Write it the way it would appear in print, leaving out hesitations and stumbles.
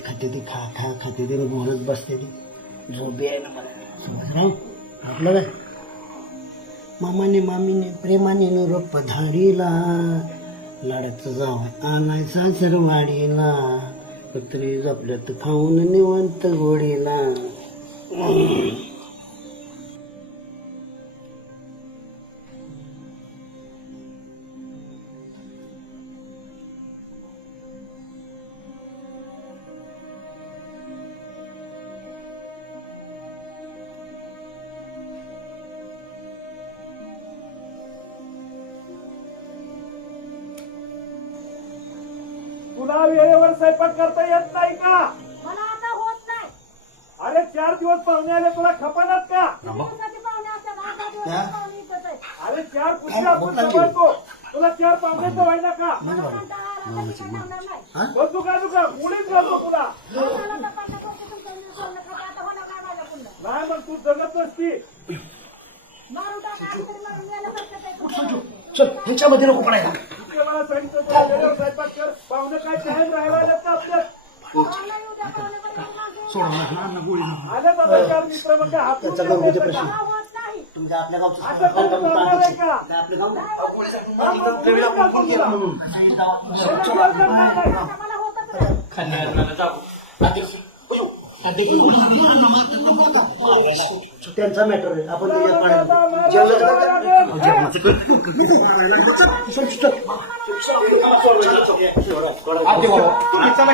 खाते ती खा खाते ती बोलत बसते ती झोपी आहे ना मला समजराव आपलं काय मामाने मामीने प्रेमाने निरोप पधारीला लाडाचं जाव आलाय सासरवाडीला पत्री जपल्यात खाऊन निवंत गोडीला तुला वेळेवर स्वयंपाक करता येत नाही का? मला आता होत नाही. अरे 4 दिवस पाहुणे आले तुला खपानात का? दिवसाचे पाहुणे असतात, 8 दिवसाचे पाहुणे इथंच आहेत. अरे 4 कुठे आपण सांभाळतो तुला 4 पाहुण्याचं व्हायला का? मला कंटाळा आला तरी काय लावणार नाही. बंदू का तुका मुलीच घालतो तुला मला तर पन्नास वर्ष तुमचं सोडलं खाते, आता होणार नाही माझ्या पुन्हा. नाही मग तू जगत नसती. मारून टाका, आज तरी मारून गेलं तर काय तुमचं? चल ह्याच्यामध्ये नको पडायला तुझ्या मला सांगितलं तुला वेळेवर स्वयंपाक कर पाहुणे काय कायम राहायला आलेत का आपल्यात पाहुणा येऊ द्या, पाहुणे पण येऊ मागे. आले आता 4 मित्र मग काय हापून त्याचा गाव देत किती का? मला होत नाही. तुमच्या आपल्या गावचं असं करून चालणार आहे का? आपलं गाव नाही होत नाही. हा, मग मुलीच घालतो तुला. वेळेवर करणार नाही. आता मला होतच नाही. त्यांचा मॅटर आहे आपण त्याच्या आता पाण्यात मला जेवलं लागेल. जेवणाचं